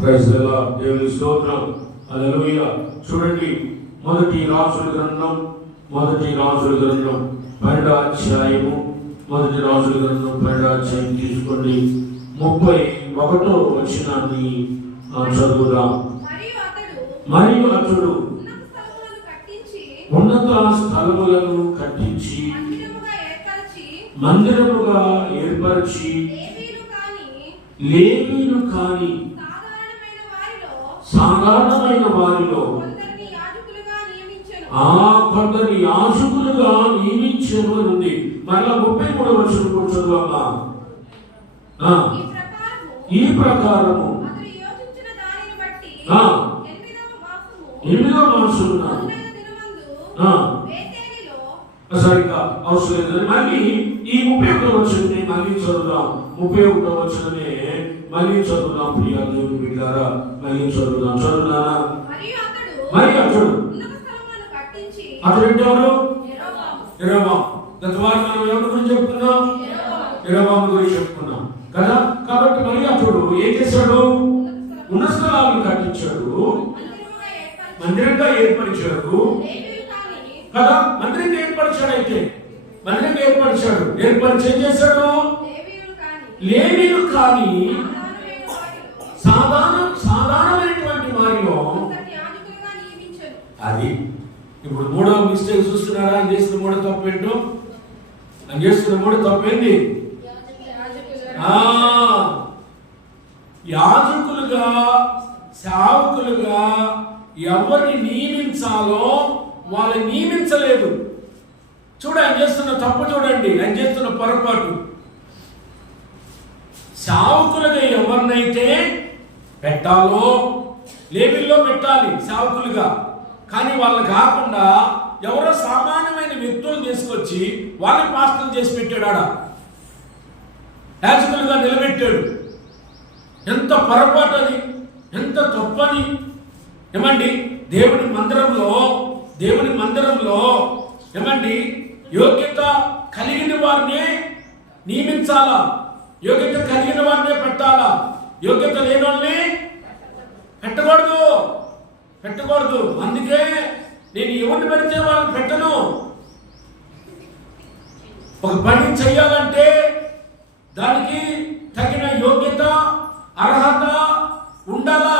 Praise the lord. దేవుని స్తోత్రం. హల్లెలూయా. చూడండి, మొదటి రాజుల గ్రంథం 12వ అధ్యాయము. మొదటి రాజుల గ్రంథం 12వ అధ్యాయం తీసుకోండి. 31వ వచనాన్ని చదువుదాం. మరియు అతడు ఉన్నత స్థలములను కట్టించి మందిరముగా ఏర్పరిచి లేవీయులు కాని సాధారణమైన వారిలో కొందరిని యాజకులుగా నియమించబడింది. మరలా 33వ వచనం కూడా చదువమ్మా. ఈ ప్రకారము 8వ మాసమున సరిగ్గా అవసరం లేదు. మళ్ళీ ఈ 31వ వచనం మళ్ళీ చదువుదాం. 31వ వచనమే మళ్ళీ చదువుదాం. ప్రియా దేవుని బిడ్డారా, మళ్ళీ చదువుదాం. చదువుదానా? మరి అతడు ఎవరు? యెరోబాము. గత వారం మనం ఎవరి గురించి చెప్పుకున్నాం? యెరోబాము గురించి చెప్పుకున్నాం కదా. కాబట్టి మరి అతడు ఏం చేశాడు? ఉన్నత స్థలాలను కట్టించాడు, మందిరంగా ఏర్పరిచాడు కదా. మందిరంగా ఏర్పరిచాడు. అయితే మందిరంగా ఏర్పరిచి ఏం చేశాడు? లేవీయులు కానీ సాధారణమైనటువంటి వారిలో అది. ఇప్పుడు 3వ మిస్టేక్ చూస్తున్నారా? ఆయన చేసిన 3వ తప్పు ఏంటో? ఆయన చేస్తున్న 3వ తప్పు ఏంటి? యాజకులుగా సేవకులుగా ఎవరిని నియమించాలో వాళ్ళని నియమించలేదు. ఆయన చేస్తున్న తప్పు చూడండి, ఆయన చేస్తున్న పొరపాటు. సేవకులుగా ఎవరినైతే పెట్టాలో లేవీల్లో పెట్టాలి సేవకులుగా. కానీ వాళ్ళు కాకుండా ఎవరో సామాన్యమైన వ్యక్తులు తీసుకొచ్చి వాళ్ళని పాస్టర్లు చేసి పెట్టాడు, యాజకులుగా నిలబెట్టాడు. ఎంత పొరపాటు అది, ఎంత తప్పని. ఏమండి, దేవుని మందిరంలో ఏమండి యోగ్యత కలిగిన వారిని నియమించాలా, యోగ్యత కలిగిన వారినే పెట్టాలా. యోగ్యత లేని వాళ్ళని పెట్టకూడదు. అందుకే నేను ఎవరిని పెడితే వాళ్ళని పెట్టను. ఒక పని చెయ్యాలంటే దానికి తగిన యోగ్యత, అర్హత ఉండాలా.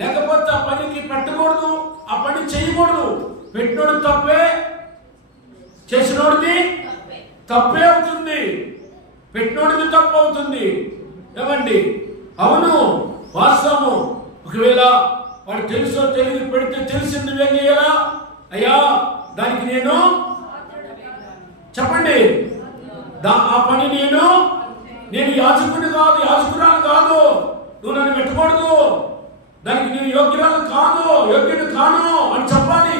లేకపోతే ఆ పనికి పెట్టకూడదు, ఆ పని చేయకూడదు. పెట్టినోడు తప్పే, చేసినోడిది తప్పే అవుతుంది, పెట్టినోడిది తప్పు అవుతుంది. ఏమండి, అవును, వాస్తవము. ఒకవేళ వాడు తెలుసో తెలియదు పెడితే తెలిసింది ఏం చేయాలా? అయ్యా, దానికి నేను చెప్పండి, ఆ పని నేను యాజకురాలు కాదు, నువ్వు నన్ను పెట్టకూడదు, దానికి నేను యోగ్యుడు కాను అని చెప్పాలి.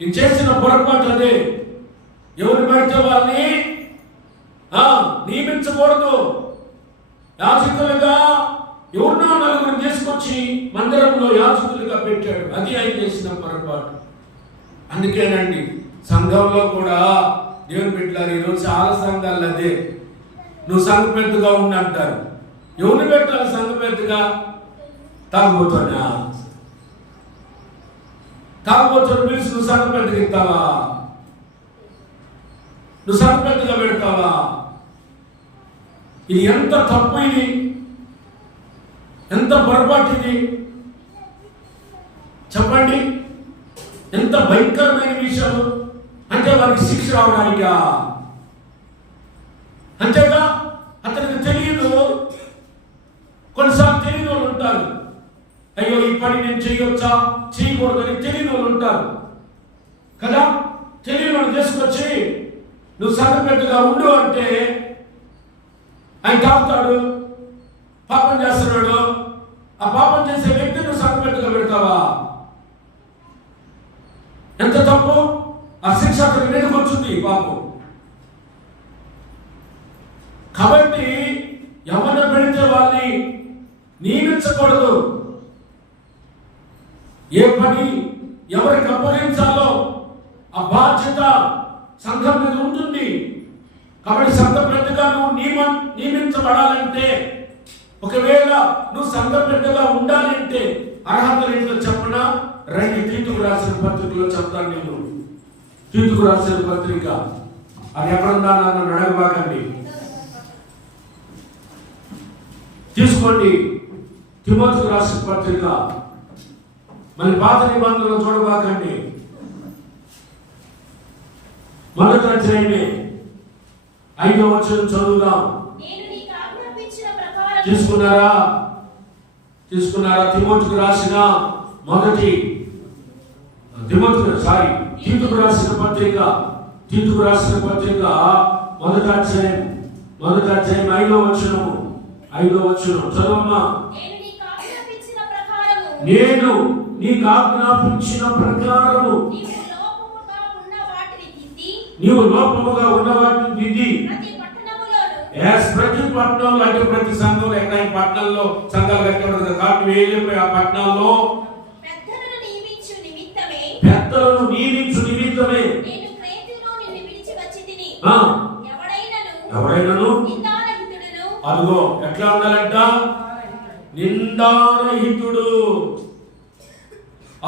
నేను చేసిన పొరపాటు అదే. ఎవరు పెడితే వాళ్ళని నియమించకూడదు. యాజకులుగా ఎవరినో నలుగురు తీసుకొచ్చి మందిరంలో యాజకులుగా పెట్టాడు. అది ఆయన చేసిన పొరపాటు. అందుకేనండి సంఘంలో కూడా దేవుని బిడ్డలారు ఈరోజు చాలా సంఘాలు అదే. నువ్వు సంఘ పెద్దగా అంటారు. ఎవరిని పెట్టాలి సంఘ పెద్దగా? తాగుబోతుని పిలిచి నువ్వు సంఘ పెద్దగా ఇస్తావా? నువ్వు సంఘ పెద్దగా పెడతావా? ఇది ఎంత తప్పు, ఇది ఎంత పొరపాటు, ఇది చెప్పండి. ఎంత భయంకరమైన విషయం. అంటే వారికి శిక్ష రావడానికా? అంతేగా, అతనికి తెలియదు. కొన్నిసార్లు తెలియని వాళ్ళు ఉంటారు. అయ్యో, ఈ పని నేను చేయొచ్చా చేయకూడదు అని తెలియని వాళ్ళు ఉంటారు కదా. తెలియని వాళ్ళు తీసుకొచ్చి నువ్వు సంఘపెట్టుగా ఉండు అంటే ఆయన తాగుతాడు, పాపం చేస్తున్నాడు. ఆ పాపం చేసే వ్యక్తి నువ్వు సంఘపెట్టుగా పెడతావా? ఎంత తప్పు. ఆ శిక్ష అతని మీదకి వచ్చింది పాపం. కాబట్టి ఎవరిని పెడితే వాళ్ళని నియమించకూడదు. ఏ పని ఎవరికి అప్పగించాలో ఆ బాధ్యత సంఘం మీద ఉంటుంది. కాబట్టి సంఘ పెద్దగా నువ్వు నియమించబడాలంటే ఒకవేళ నువ్వు సంఘ పెద్దగా ఉండాలంటే అర్హతలు ఏంటో చెప్పనా? రండి, తీతుకు రాసిన పత్రికలో చెప్తాను. నేను తీతుకు రాసిన పత్రిక అది ఎక్కడుందా నన్ను అడగబాకండి, తీసుకోండి. తిమోతికి రాసిన పత్రిక, మరి పాత నిబంధనలు చూడబాకండి. మొదటి అధ్యాయమే 5వ వచనం చదువుదాం. తీసుకున్నారా? తిమోతికి రాసిన తీతుకు రాసిన పత్రిక మొదటి అధ్యాయం 5వ వచనం చదవమ్మా. నేను నీకు ఆజ్ఞాపించిన ప్రకారము నీవు లోపముగా ఉన్న వాటిని దిద్ది. ప్రతి పట్టణంలో, అంటే ప్రతి సంఘంలో, ఎక్కడైనా పట్టణంలో సంఘాలు కట్టేవాడు కదా, కాబట్టి వెళ్ళిపోయి ఆ పట్టణాల్లో పెద్దలను నియమించు నిమిత్తమే ఎవరైనాను అదిగో ఎట్లా ఉండాలంట? నిందారహితుడు.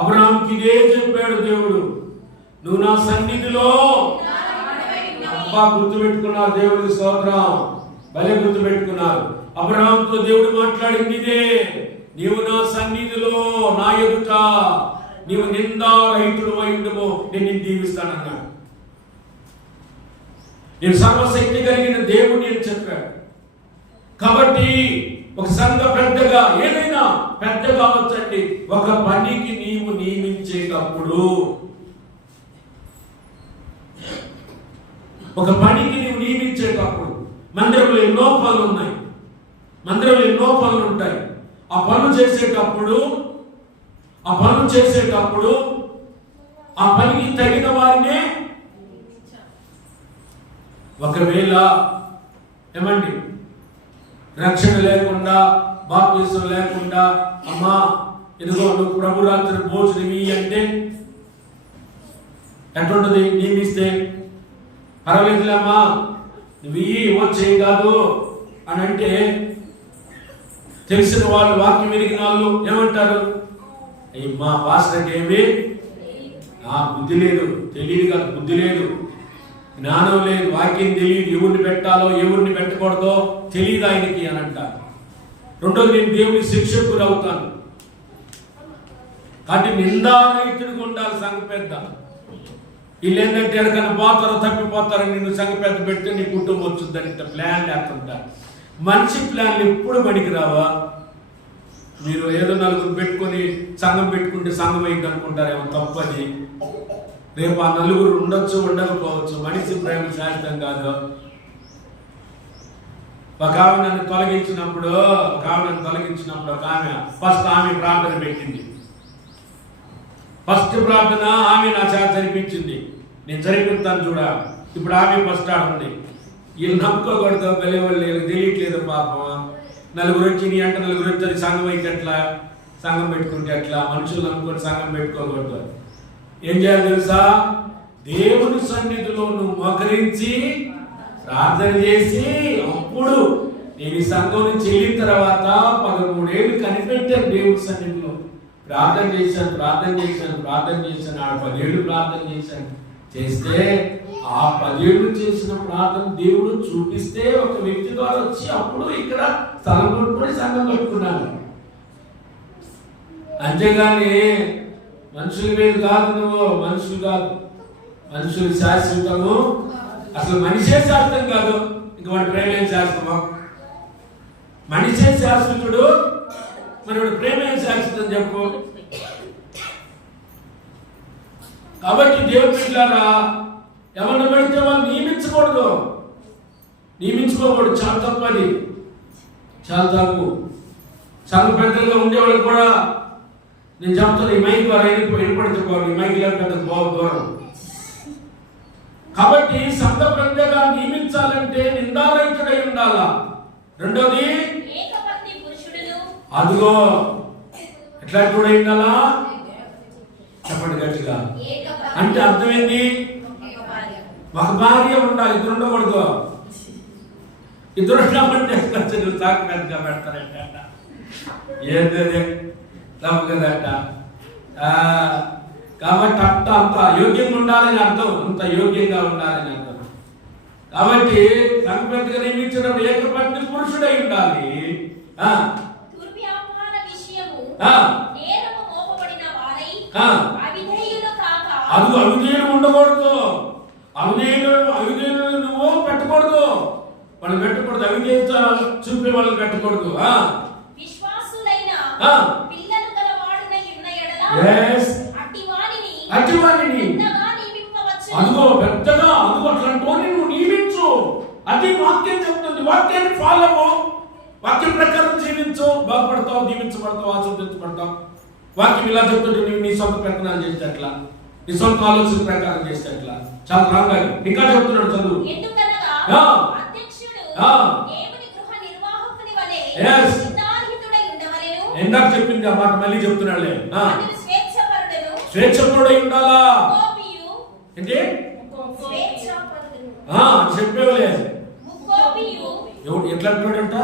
అబ్రహాంకి ఇదే చెప్పాడు దేవుడు, నువ్వు నా సన్నిధిలో. అబ్బా, గుర్తు పెట్టుకున్నారు, దేవుడికి స్తోత్రం, భలే గుర్తు పెట్టుకున్నారు. అబ్రహాంతో దేవుడు మాట్లాడింది ఇదే, నీవు నా సన్నిధిలో, నా ఎదుట నీవు నిందారహితుడు అయిండుమో నేను నిన్ను దీవిస్తానన్నాడు. నేను సర్వశక్తి కలిగిన దేవుడిని అని చెప్పాడు. కాబట్టి ఒక సంఘ పెద్దగా, ఏదైనా పెద్ద కావచ్చండి, ఒక పనికి నీవు నియమించేటప్పుడు, మందిరంలో ఎన్నో పనులు ఉన్నాయి, ఉంటాయి. ఆ పనులు చేసేటప్పుడు ఆ పనికి తగిన వారినే. ఒకవేళ ఏమండి, రక్షణ లేకుండా, బాప్తిసం లేకుండా, అమ్మా ఇదిగో నువ్వు ప్రభు రాత్రి భోజనం అంటే ఎట్లుంటది? నియమిస్తే పర్వాలేదులేమ్మా, నువ్వు వచ్చేయి కాదు అని అంటే, తెలిసిన వాళ్ళు, వాక్యం విరిగిన వాళ్ళు ఏమంటారు? మా పాస్టర్కి ఏమి బుద్ధి లేదు, తెలియదు కాదు, బుద్ధి లేదు, జ్ఞానం లేదు, వాక్యం తెలియదు, ఎవరిని పెట్టాలో ఎవరిని పెట్టకూడదో తెలియదు ఆయనకి అని అంటారు. రెండోది, నేను దేవుని శిక్షకుడు అవుతాను. కాబట్టి నిందారహితుడిగా ఉండాలి సంఘ పెద్ద. వీళ్ళు ఏంటంటే ఎక్కడికైనా పోతారో తప్పిపోతారని నిన్ను సంఘ పెద్ద పెడితే నీ కుటుంబం వచ్చిందని ఇంత ప్లాన్ లేకుంటారు. మంచి ప్లాన్లు ఎప్పుడు పనికి రావా? మీరు ఏదో నలుగురు పెట్టుకొని సంఘం పెట్టుకుంటే సంఘం అయింది అనుకుంటారేమో, తప్పది. రేపు ఆ నలుగురు ఉండొచ్చు, ఉండకపోవచ్చు. మనిషి ప్రేమ శాశ్వతం కాదు. ఒక ఆమె నన్ను తొలగించినప్పుడు ఒక ఆమె ఫస్ట్ ఆమె ప్రార్థన పెట్టింది. ఫస్ట్ ప్రార్థన ఆమె నా చేత జరిపించింది. నేను జరిపిస్తాను చూడ. ఇప్పుడు ఆమె ఫస్ట్ ఆడుంది. వీళ్ళు నమ్ముకోకూడదు, వెళ్ళేవాళ్ళు తెలియట్లేదు పాపం. నలుగురు వచ్చి నీ అంటే నలుగురు వచ్చి సంఘం అయితే ఎట్లా, సంఘం పెట్టుకుంటే ఎట్లా, మనుషులు నమ్ముకొని సంఘం పెట్టుకోకూడదు. ఏం చేయాలి తెలుసా? దేవుని సన్నిధిలో నువ్వు మోకరించి ప్రార్థన చేసి, అప్పుడు నేను ఈ సంఘం నుంచి వెళ్ళిన తర్వాత 13 ఏళ్ళు కనిపెట్టాను దేవుని సన్నిధిలో. ప్రార్థన చేశాను 10 ఏళ్ళు ప్రార్థన చేస్తే ఆ 10 ఏళ్ళు చేసిన ప్రార్థన దేవుడు చూపిస్తే ఒక వ్యక్తి ద్వారా వచ్చి అప్పుడు ఇక్కడ స్థలం కొనుక్కొని సంఘం కట్టుకున్నాను. అంతేగాని మనుషుల మీద కాదు, నువ్వు మనుషులు కాదు, మనుషులు శాశ్వతము. అసలు మనిషే శాశ్వతం కాదు, ఇంక వాడి ప్రేమ ఏం శాశ్వతమా? మనిషే శాశ్వతుడు, మరి వాడి ప్రేమ ఏం శాశ్వతం చెప్పు. కాబట్టి దేవుడి బిడ్డలారా, ఎవరిని పడితే వాళ్ళు నియమించుకోకూడదు. చాలా తప్పది, చాలా తప్పు. సంఘ పెద్దలుగా ఉండేవాళ్ళు కూడా నేను చెప్తాను, ఈ మైక్ ద్వారా వినపడుకోవాలి. ఈ మైక్ లేకపోతే దూరం. కాబట్టి సంఘ పెద్దగా నియమించాలంటే నిందారహితుడై ఉండాలా. రెండోది, అదిగో ఎట్లాంటి కూడా ఉండాలా? చెప్పండి గట్టిగా. అంటే అర్థమైంది, ఒక భార్య ఉండాలి, ఇద్దరు ఉండకూడదు. ఇద్దరు తీసుకొచ్చి సాకుగా పెడతారంట. ఏంటది తప్పు కదట. కాబట్టి అంత యోగ్యంగా ఉండాలని అర్థం, అంత యోగ్యంగా ఉండాలని అర్థం. కాబట్టి సంగతిగా నియమించినప్పుడు ఏకపత్ని పురుషుడై ఉండాలి. అది అవిధేయులు ఉండకూడదు. అవిధేయులు నువ్వు పెట్టకూడదు, వాళ్ళు పెట్టకూడదు. అవిధేయత చూపే వాళ్ళని పెట్టకూడదు. అదిగో పెద్దగా అదిగో అట్లాంటి నువ్వు నియమించు. అది వాక్యం చెప్తుంది. వాక్యాన్ని ఫాలో అవ్వు, వాక్యం ప్రకారం జీవించు, బాగుపడతావు, దీవించబడతావు, ఆశీర్వదించబడతావు. వాక్యం ఇలా చెప్తుంటే నువ్వు నీ సొంత ప్రకటనలు చేస్తే అట్లా, నీ సొంత ఆలోచన ప్రకారం చేస్తే అట్లా చాలా రాంగ్. ఇంకా చెప్తున్నాడు చదువు. ఎందాక చెప్పింది ఆ మాట మళ్ళీ చెప్తున్నాడులే. స్వేచ్ఛపరుడై ఉండాలా. ఏంటి చెప్పేవలే. ఎట్లా అంటాడంట?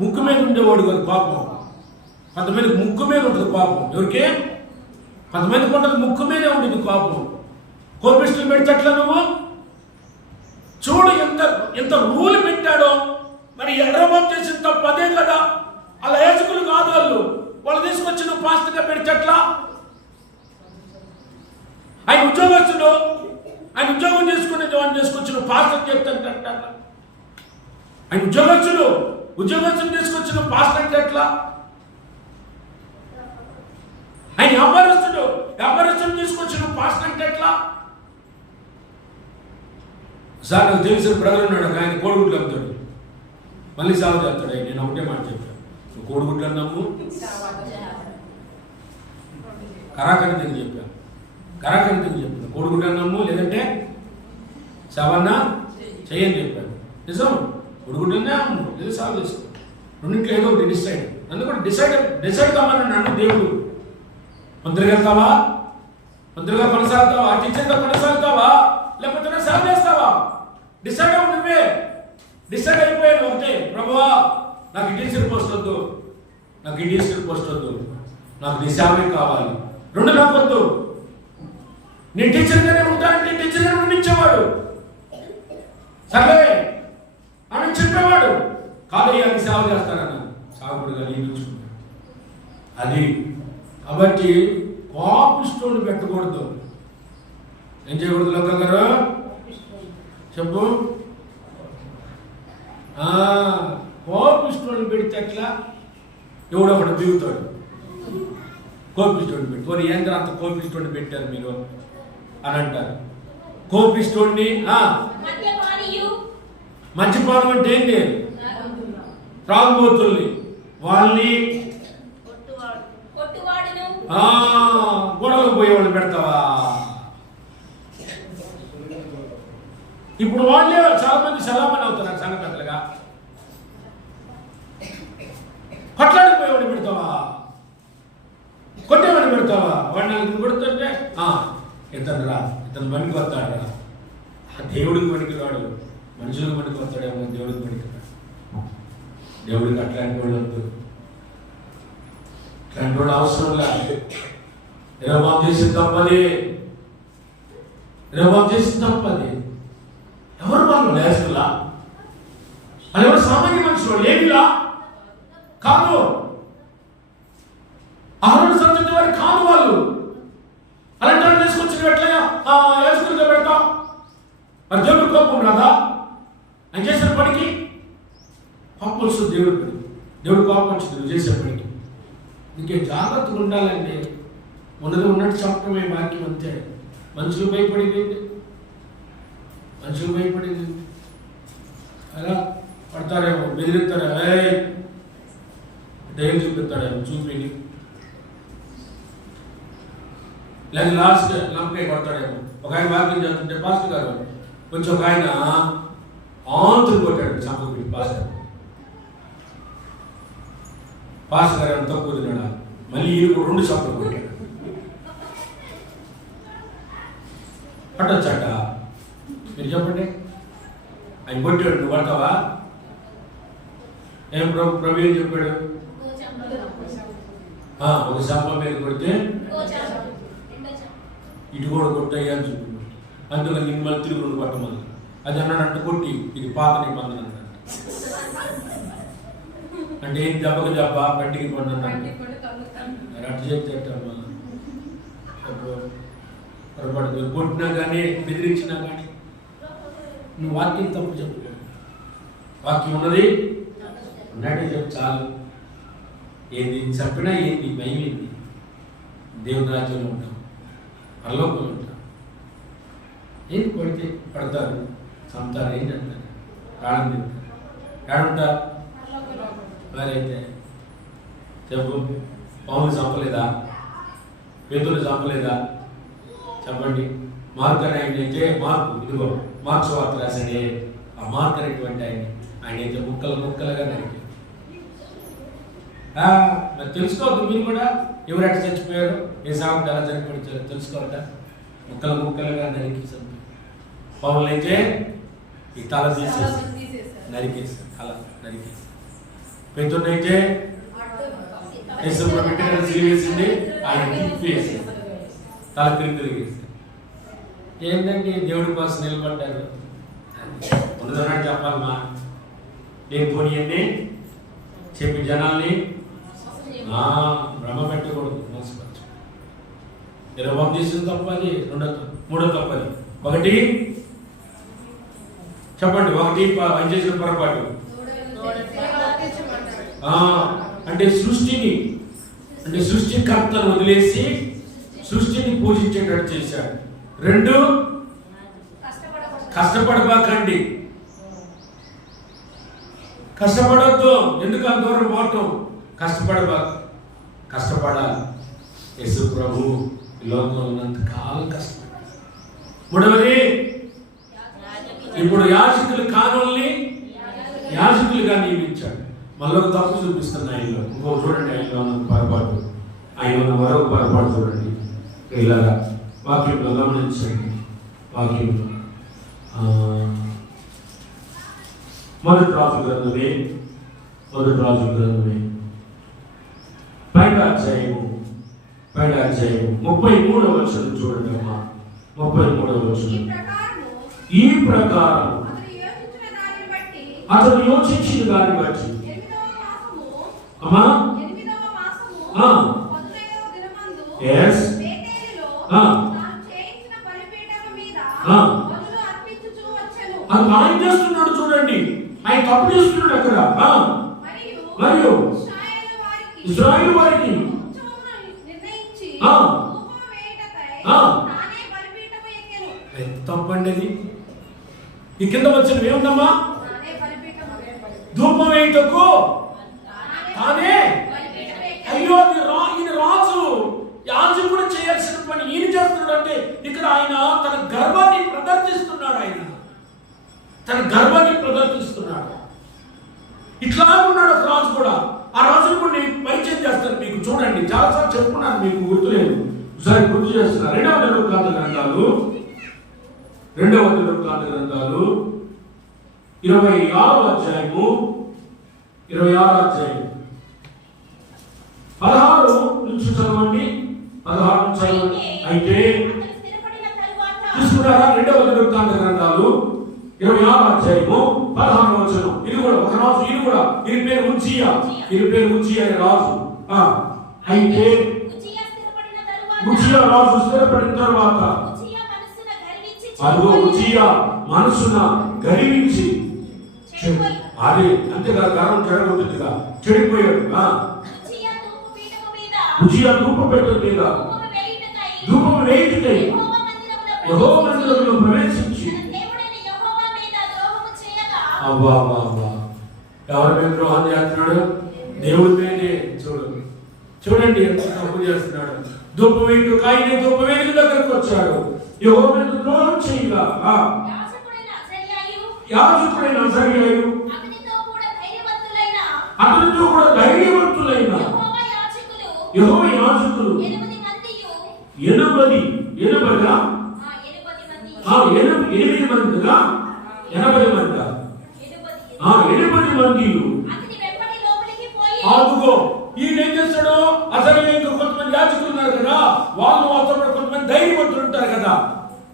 ముక్కు మీద ఉండేవాడు కదా పాపం. కొంతమంది ముక్కు మీద ఉంటుంది పాపం. ఎవరికి? కొంతమందికి ఉంటుంది ముక్కు మీదే ఉంటుంది పాపం. కోపిస్టులు పెడితే అట్లా నువ్వు చూడు ఎంత రూల్ పెట్టాడో. మరి ఎర్రబాబు చేసిన తప్పు అదే కదా. అలా యాజకులు కాదు వాళ్ళు తీసుకొచ్చి నువ్వు పాస్టర్గా పెడితే అట్లా. ఆయన ఉద్యోగస్తుడు, ఆయన ఉద్యోగం చేసుకునే జాయిన్ చేసుకొచ్చి నువ్వు పాస్టర్ చెప్తాంట. ఆయన ఉద్యోగస్తుడు తీసుకొచ్చి నువ్వు పాస్టర్ అంటే ఎట్లా? ఆయన వ్యాపారస్తుడు తీసుకొచ్చి నువ్వు పాస్టర్ అంటే ఎట్లా? సార్ నాకు తెలిసిన బ్రదర్ ఉన్నాడు, ఆయన కోడిగుడ్లు అమ్ముతాడు, మళ్ళీ సాగు చేస్తాడు. నేను ఒకటే మాట చెప్పాను, నువ్వు కోడిగుడ్లు అన్నాము కరాకని దగ్గర చెప్పాను. కోడిగుడ్లు అన్నాము లేదంటే సావన్నా చెయ్యని చెప్పాను. నిజం, కోడిగుడ్లనే అమ్ము లేదా సాగు చేసుకో, రెండింటిలో ఏదో ఒకటి డిసైడ్. అందుకని డిసైడ్ కావాలని నన్ను దేవుడు. మంత్రిగా కొనసాగుతావా, టీచర్గా కొనసాగుతావా, లేకపోతే సేవ చేస్తావా? డిసైడ్ అవ్వు నువ్వే. డిసైడ్ అయిపోయాను ఒకటే, ప్రభువా నాకు టీచర్ పోస్ట్ వద్దు, నాకు నీ సేవే కావాలి. రెండు నాకు వద్దు. నేను టీచర్గానే ఉంటానంటే టీచర్గానే ఉండించేవాడు, సరే అని చెప్పేవాడు. కాలేయాన్ని సేవ చేస్తానన్నా సాగుడుగా నియమించుకున్నాడు. అది కాబట్టి కోపిస్టోని పెట్టకూడదు. ఏం చేయకూడదు? లోక గారు చెప్పు. కోపిస్టోని పెడితే ఎట్లా? ఎవడో ఒకటి దిగుతాడు. కోపిస్టోని పెట్టి ఏంద్ర అంత కోపిస్టోని పెట్టారు మీరు అని అంటారు. కోపిస్టోని మద్యపానం అంటే ఏంటి? త్రాగుబోతుల్ని వాళ్ళని గొడవలు పోయేవాళ్ళు పెడతావా? ఇప్పుడు వాళ్ళే చాలా మంది సలామని అవుతున్నారు సంఘటనలుగా. కొట్లాడిపోయేవాడిని పెడతావా? కొట్టేవాడిని పెడతావా? వాడిని కొడుతుంటే ఇతను పనికి వస్తాడు రా. దేవుడికి పనికి రాడు, మనుషులకు పనికి వస్తాడేమో, దేవుడికి పనికి రాడు. దేవుడికి అట్లాంటి వాళ్ళు వద్దు, అట్లాంటి వాళ్ళు అవసరం లేదు. నిరమాం చేసిన తప్పది. ఎవరు వాళ్ళు? లేస్తులా అది ఎవరు? సామాన్య మనుషులు, లేవిలా కాదు, ఆరోగ్య సంతతి వారి కాదు వాళ్ళు. అలాంటి వాళ్ళు తీసుకొచ్చిన ఎట్లయినా యాజకులుగా పెడతాం. మరి దేవుడి కోపం రాదా? ఆయన చేసిన పనికి కోపం వస్తుంది. దేవుడి కోపం వచ్చింది నువ్వు చేసే పనికి. ఇంకే జాగ్రత్తగా ఉండాలండి. ఉన్నట్టు చెప్పడమే వాక్యం అంతే. మనుషులు భయపడింది అలా పడతారేమో, బెదిరిస్తారేమో, ధైర్యం చూపిస్తాడేమో, చూపి లేదా లాస్ట్ లంపై కొడతాడేమో. ఒక ఆయన వాక్యం చేస్తుంటే పాస్టర్ గారు కొంచెం ఒక ఆయన ఆంతులు కొట్టాడు చంపకి. పాస్టర్ గారు ఎంత తక్కువ తిన్నాడా, మళ్ళీ ఈయన 2 చంపలు కొట్టాడు. పట్టొచ్చట? మీరు చెప్పండి. ఆయన కొట్టాడు, నువ్వు పడతావా? ఏం ప్రభు ఏం చెప్పాడు? ఒక సంప మీద కొడితే ఇటు కూడా కొట్టయ్యా అని చెప్పాడు. అందుకని నిన్ను మళ్ళీ తిరుగుడు కొట్టమని అది అన్నాడంట. కొట్టి ఇది పాత నిబంధన అన్నాడు. అంటే ఏం దెబ్బకు దెబ్బ పంటికి పండు అన్నాడు. అటు చేసేటమ్మా పొరపాటు కొట్టినా కానీ బెదిరించినా కానీ నువ్వు వాక్యం తప్పు చెప్పు. వాక్యం ఉన్నది ఉన్నట్టే చెప్పు చాలు. ఏంది చెప్పినా ఏంది భయం ఏంది? దేవుని రాజ్యంలో ఉంటాం, పరలోకంలో ఉంటాం. ఏంటి కొడితే పడతారు, చంపుతారు, ఏంటి అంటారు, ప్రాణం తింటారు. ఏడుంటారు మరి? అయితే చెప్పు, పౌరుని చంపలేదా? పేతుని చంపలేదా? చెప్పండి. మార్క్ అని ఆయన అయితే ఇదిగో మార్క్స్ వార్త రాసండి. ఆ మార్క్ అనేటువంటి ఆయన అయితే ముక్కలుగా నరికారు. మరి తెలుసుకోవద్దు మీరు కూడా ఎవరు ఎట్లా చచ్చిపోయారు, ఏ సాగుంటే ఎలా చనిపోయించారు తెలుసుకోవద్దా? ముక్కలుగా నరికి చంపారు. పౌరులు అయితే ఈ తల తీసేసి నరికేశారు, అలా నరికేశారు. పేతుని అయితే వేసింది ఆయన తిప్పేసారు, తల తిరిగేశారు. ఏంటంటే దేవుడి కోసం నిలబడ్డారు. ఉన్నదన్నాడు చెప్పాలమ్మా. ఏం పోనీయండి చెప్పి జనాల్ని భ్రమ పెట్టకూడదు, మోసపరచు. 20 తీసిన తప్పది, మూడో తప్పది. ఒకటి చెప్పండి, ఒకటి చేసిన పొరపాటు అంటే సృష్టికర్తను వదిలేసి సృష్టిని పూజించేటట్టు చేశాడు. 2 కష్టపడబాకండి, కష్టపడద్దు. ఎందుకు అంత దూరం పోవటం? కష్టపడాలి. యేసు ప్రభు ఈ లోకంలో ఉన్నంత కాలం కష్టపడాలి. 3వది, ఇప్పుడు యాజకులు కానుల్ని యాజకులుగా నియమించాడు. మళ్ళీ తప్పు చూపిస్తున్న ఆయనలో ఇంకో చూడండి. ఆయనలో ఉన్న పొరపాటు, ఆయన ఉన్న మరొక పొరపాటు చూడండి. ఇలాగా వాక్యంలో గమనించండి. వాక్యంలో మొదటి రాజు గ్రంథమే 5వ అధ్యాయము 33వ వచనం చూడండి అమ్మా. 33వ వచనం. ఈ ప్రకారం అతను యోచించిన దాన్ని బట్టి అమ్మా అది ఆయన చేస్తున్నాడు చూడండి. ఆయన తప్పు చేస్తున్నాడు అక్కడ. మరియు ఇశ్రాయేలు వారికి తప్పండి. అది ఈ కింద వచ్చిన ఏముందమ్మా? ధూపం వేయటకు తానే. అయ్యో ఈయన రాజు, యాజకుడు చేయాల్సిన పని ఈయన చేస్తున్నాడు. అంటే ఇక్కడ ఆయన తన గర్వాన్ని ప్రదర్శిస్తున్నాడు. తన గర్వాన్ని ప్రదర్శిస్తున్నాడు. ఇట్లా ఉన్నాడు ఒక రాజు కూడా. ఆ రాజును కూడా నేను పరిచయం చేస్తాను మీకు. చూడండి, చాలాసార్లు చెప్పుకున్నాను, మీకు గుర్తులేదు, ఒకసారి గుర్తు చేస్తున్నా. 2వ దినవృత్తాంత గ్రంథాలు 26వ అధ్యాయము 26వ అధ్యాయం 16 నుంచి చదవండి. 16 నుంచి చదవండి. అయితే తీసుకున్నారా? 2వ దినవృత్తాంత గ్రంథాలు 26వ అధ్యాయము 16వ వచనం. ఇది కూడా ఒక రాజు, ఈయన పేరు ఉజ్జియా అనే రాజు. అయితే ఉజ్జియా రాజు స్థిరపడిన తర్వాత అదిగో ఉజ్జియా మనసున గర్వించి అది అంతేగా గర్వం చెడగొట్టిందిగా చెడిపోయాడు. ఉజ్జియా ధూపపీఠం మీద ధూపం వేయుటకై యెహోవా మందిరములో ప్రవేశించి ఎవరి మీద ద్రోహం చేస్తున్నాడు? దేవుడి మీదే. చూడండి ఎంత తప్పు చేస్తున్నాడు. ధూపవేయుడు కాయనే ధూపవేదిక దగ్గరకు వచ్చాడు. యెహోవా మీద ద్రోహం చేయగా యాజకుడైన అజర్యాయు అతనితో కూడా ధైర్యవంతులైన యెహోవా యాజకులు 80 మంది అదుగో ఈయన ఏం చేస్తాడు? అసలు ఇంకా కొంతమంది యాజకులు ఉన్నారు కదా, వాళ్ళతో కూడా కొంతమంది ధైర్యవంతులు ఉంటారు కదా,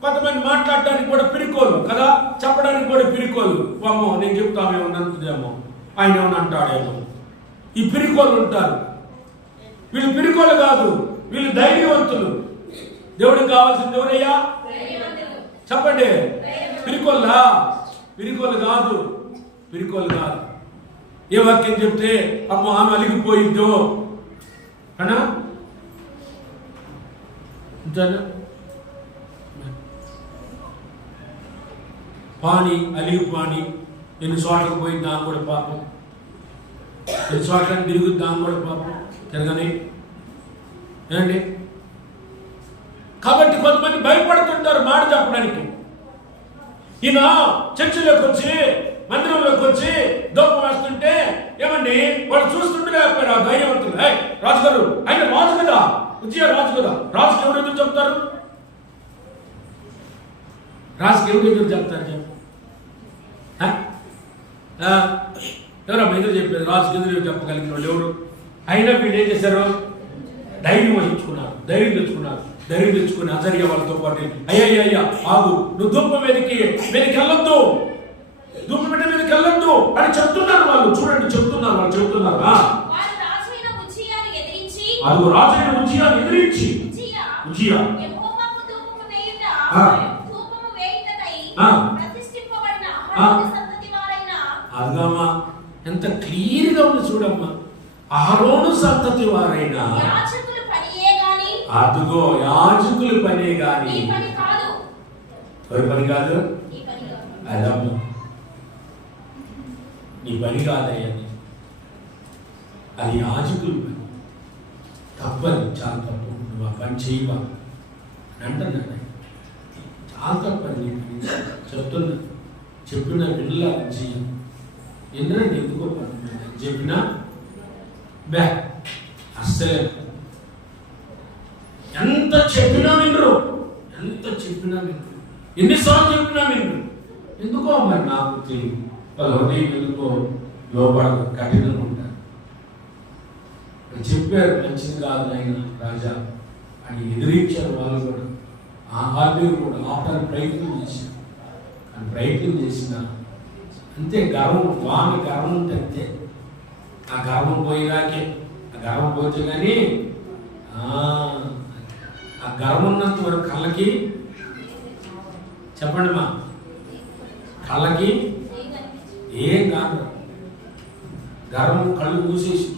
కొంతమంది మాట్లాడడానికి కూడా పిరికోలు కదా, చెప్పడానికి కూడా పిరికోలు. అమ్మో నేను చెప్తామేమో అంటుందేమో, ఆయన ఏమన్నా అంటాడేమో. ఈ పిరికోలు ఉంటారు. వీళ్ళు పిరికోలు కాదు, వీళ్ళు ధైర్యవంతులు. దేవుడికి కావాల్సింది ఎవరయ్యా? చెప్పండి. పిరికోల్లా? పిరికోలు కాదు, పిరికోలు కాదు. ఏ వాక్యం చెప్తే అమ్మో ఆమె అలిగిపోయిద్దో అనా పాని అలిగిపాని ఎన్ని చోట్లకు పోయి దాని కూడా పాపం, ఎన్ని చోట్లకు తిరుగుద్ది దాని కూడా పాపం తిరగని ఏమండి. కాబట్టి కొంతమంది భయపడుతుంటారు మాట చెప్పడానికి. ఈయన చర్చిలోకి వచ్చి మందిరంలోకి వచ్చి దూపం వేస్తుంటే ఏమండి వాళ్ళు చూస్తుంటే లేకపోయారు ఆ ధైర్యవంతులు. రాజుగారు ఆయన రాజు కదా, ఉజ్జియా రాజు కదా, రాజుకి ఎవరు ఎదురు చెప్తారు? రాజుకి ఎవరు ఎదురు చెప్తారు? ఎవరమ్మా ఎదురు చెప్పారు? రాజుకి ఎదురు చెప్పగలిగిన వాళ్ళు ఎవరు? అయినా వీళ్ళు ఏం చేశారు? ధైర్యం వహించుకున్నారు, ధైర్యం తెచ్చుకున్నారు. ధైర్యం తెచ్చుకుని అజర్య వాళ్ళతో పాటు అయ్యా ఆగు, నువ్వు ధూపం మీదకి వెళ్ళొద్దు, ధూపం పెట్టే మీదకి వెళ్ళొద్దు అని చెప్తున్నారు వాళ్ళు. చూడండి చెప్తున్నారు వాళ్ళు, చెప్తున్నారు అది రాజైన ఉజ్జియాను ఎదిరించి ఉజ్జియా అదిగమ్మా ఎంత క్లియర్ గా ఉంది చూడమ్మా. అహరోను సంతతి వారైన అదుగో యాజకుల పనే గాని ఎవరి పని కాదు, అదమ్మా నీ పని కాదయ్యా, అది యాజకుల పని. తప్పని, చాలా తప్పు, నువ్వు ఆ పని చేయవా అని అంటున్నాడు. చాలా తప్పని నీ పని చెప్తున్నా, చెప్పిన వినలా చెయ్యం. ఎందుకంటే ఎందుకో పని చెప్పినా బే అస్సలే, ఎంత చెప్పినా వినరు, ఎంత చెప్పినా వినరు, ఎన్నిసార్లు చెప్పినా వినరు. ఎందుకో మరి నాకు తెలియదు. వాళ్ళ హృదయం ఎందుకో లోపడదు, కఠినంగా ఉంటారు. చెప్పారు మంచిది కాదు ఆయన రాజా అని ఎదిరించారు వాళ్ళు కూడా. ఆహార్యులు కూడా ఆపడానికి ప్రయత్నం చేశారు. అని ప్రయత్నం చేసిన అంతే గర్వం, వాన గర్వం ఉంటే అంతే. ఆ గర్వం పోయేదాకే, ఆ గర్వం పోతే కానీ ఆ గర్వం ఉన్నంత వరకు కళ్ళకి చెప్పండి మా కళ్ళకి ఏం కాదు. గర్వం కళ్ళు మూసేసి,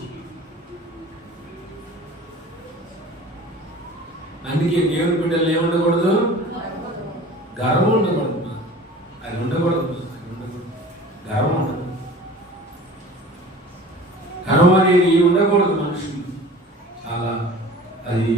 అందుకే దేవుని బిడ్డలు ఏముండకూడదు? గర్వం ఉండకూడదు. అది ఉండకూడదు, అది ఉండకూడదు, గర్వం ఉండదు. గర్వం అనేది ఉండకూడదు మనుషులు. చాలా అది